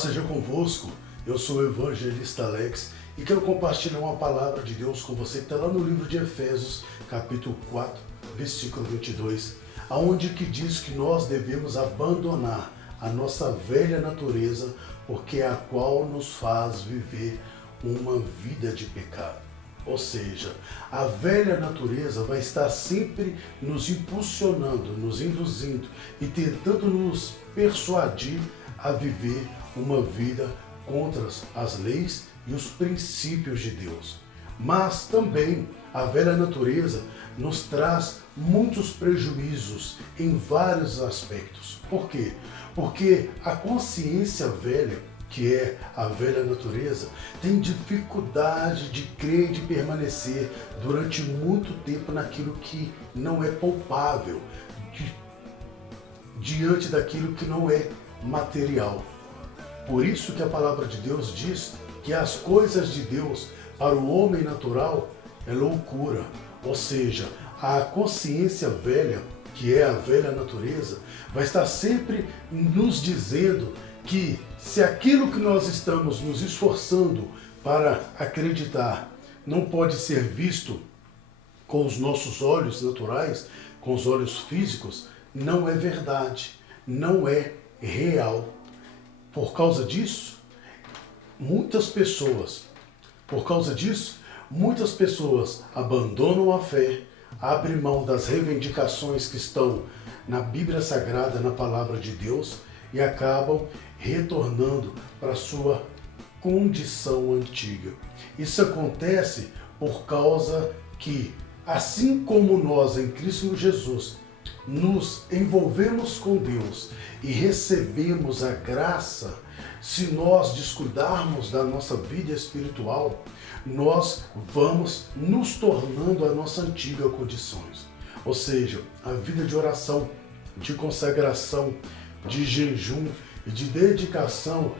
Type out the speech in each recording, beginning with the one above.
Paz seja convosco, eu sou o evangelista Alex e quero compartilhar uma palavra de Deus com você que está lá no livro de Efésios, capítulo 4, versículo 22, aonde que diz que nós devemos abandonar a nossa velha natureza, porque é a qual nos faz viver uma vida de pecado. Ou seja, a velha natureza vai estar sempre nos impulsionando, nos induzindo e tentando nos persuadir a viver uma vida contra as leis e os princípios de Deus. Mas também a velha natureza nos traz muitos prejuízos em vários aspectos. Por quê? Porque a consciência velha, que é a velha natureza, tem dificuldade de crer e de permanecer durante muito tempo naquilo que não é palpável, diante daquilo que não é material. Por isso que a palavra de Deus diz que as coisas de Deus para o homem natural é loucura. Ou seja, a consciência velha, que é a velha natureza, vai estar sempre nos dizendo que se aquilo que nós estamos nos esforçando para acreditar não pode ser visto com os nossos olhos naturais, com os olhos físicos, não é verdade, não é real. Por causa disso, muitas pessoas abandonam a fé, abrem mão das reivindicações que estão na Bíblia Sagrada, na Palavra de Deus, e acabam retornando para a sua condição antiga. Isso acontece por causa que, assim como nós em Cristo Jesus nos envolvemos com Deus e recebemos a graça, se nós descuidarmos da nossa vida espiritual, nós vamos nos tornando a nossa antiga condições. Ou seja, a vida de oração, de consagração, de jejum e de dedicação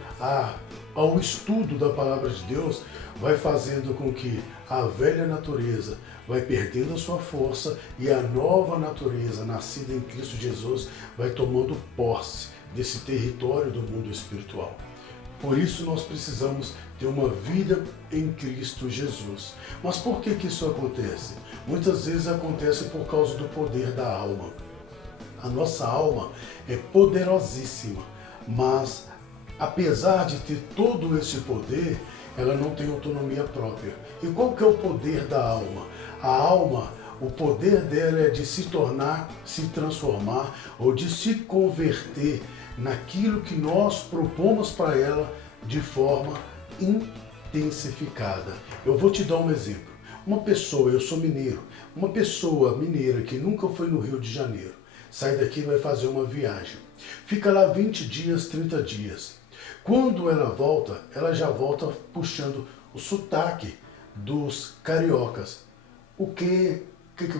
ao estudo da palavra de Deus vai fazendo com que a velha natureza vai perdendo a sua força e a nova natureza, nascida em Cristo Jesus, vai tomando posse desse território do mundo espiritual. Por isso nós precisamos ter uma vida em Cristo Jesus. Mas por que isso acontece? Muitas vezes acontece por causa do poder da alma. A nossa alma é poderosíssima, mas apesar de ter todo esse poder, ela não tem autonomia própria. E qual que é o poder da alma? A alma, o poder dela é de se tornar, se transformar ou de se converter naquilo que nós propomos para ela de forma intensificada. Eu vou te dar um exemplo. Uma pessoa, eu sou mineiro, uma pessoa mineira que nunca foi no Rio de Janeiro, sai daqui e vai fazer uma viagem. Fica lá 20 dias, 30 dias. Quando ela volta, ela já volta puxando o sotaque dos cariocas. O que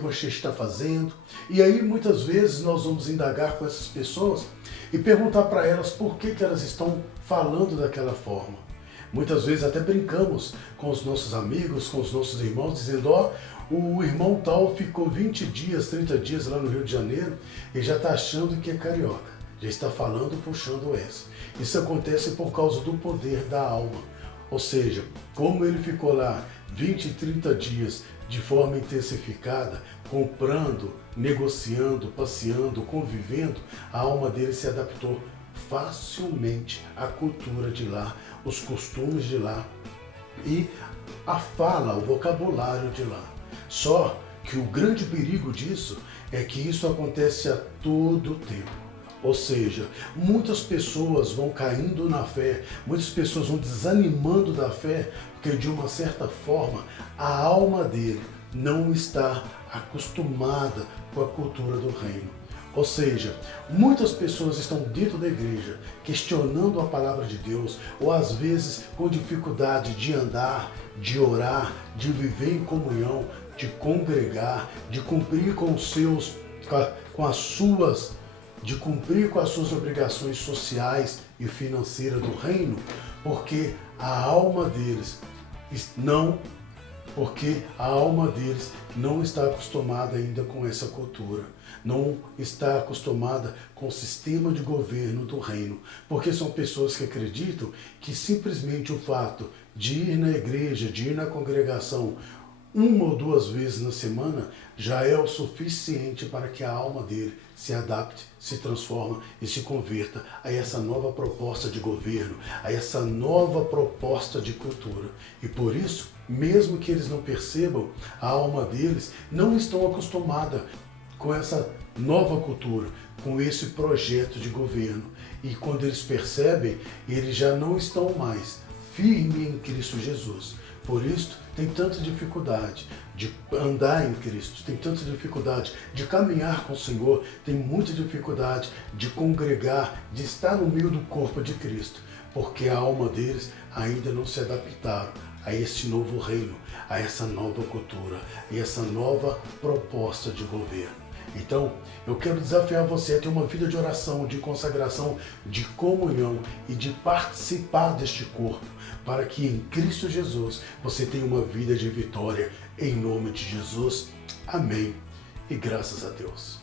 você está fazendo? E aí muitas vezes nós vamos indagar com essas pessoas e perguntar para elas por que elas estão falando daquela forma. Muitas vezes até brincamos com os nossos amigos, com os nossos irmãos, dizendo, o irmão tal ficou 20 dias, 30 dias lá no Rio de Janeiro e já está achando que é carioca. Já está falando, puxando o S. Isso acontece por causa do poder da alma. Ou seja, como ele ficou lá 20, 30 dias de forma intensificada, comprando, negociando, passeando, convivendo, a alma dele se adaptou facilmente à cultura de lá, os costumes de lá e a fala, o vocabulário de lá. Só que o grande perigo disso é que isso acontece a todo tempo. Ou seja, muitas pessoas vão caindo na fé, muitas pessoas vão desanimando da fé, porque de uma certa forma a alma dele não está acostumada com a cultura do reino. Ou seja, muitas pessoas estão dentro da igreja questionando a palavra de Deus, ou às vezes com dificuldade de andar, de orar, de viver em comunhão, de congregar, de cumprir com as suas obrigações sociais e financeiras do reino, porque a alma deles não porque a alma deles não está acostumada ainda com essa cultura, não está acostumada com o sistema de governo do reino, porque são pessoas que acreditam que simplesmente o fato de ir na igreja, de ir na congregação uma ou duas vezes na semana já é o suficiente para que a alma dele se adapte, se transforme e se converta a essa nova proposta de governo, a essa nova proposta de cultura. E por isso, mesmo que eles não percebam, a alma deles não estão acostumada com essa nova cultura, com esse projeto de governo. E quando eles percebem, eles já não estão mais firmes em Cristo Jesus. Por isso, tem tanta dificuldade de andar em Cristo, tem tanta dificuldade de caminhar com o Senhor, tem muita dificuldade de congregar, de estar no meio do corpo de Cristo, porque a alma deles ainda não se adaptaram a esse novo reino, a essa nova cultura e essa nova proposta de governo. Então, eu quero desafiar você a ter uma vida de oração, de consagração, de comunhão e de participar deste corpo, para que em Cristo Jesus você tenha uma vida de vitória, em nome de Jesus. Amém. E graças a Deus.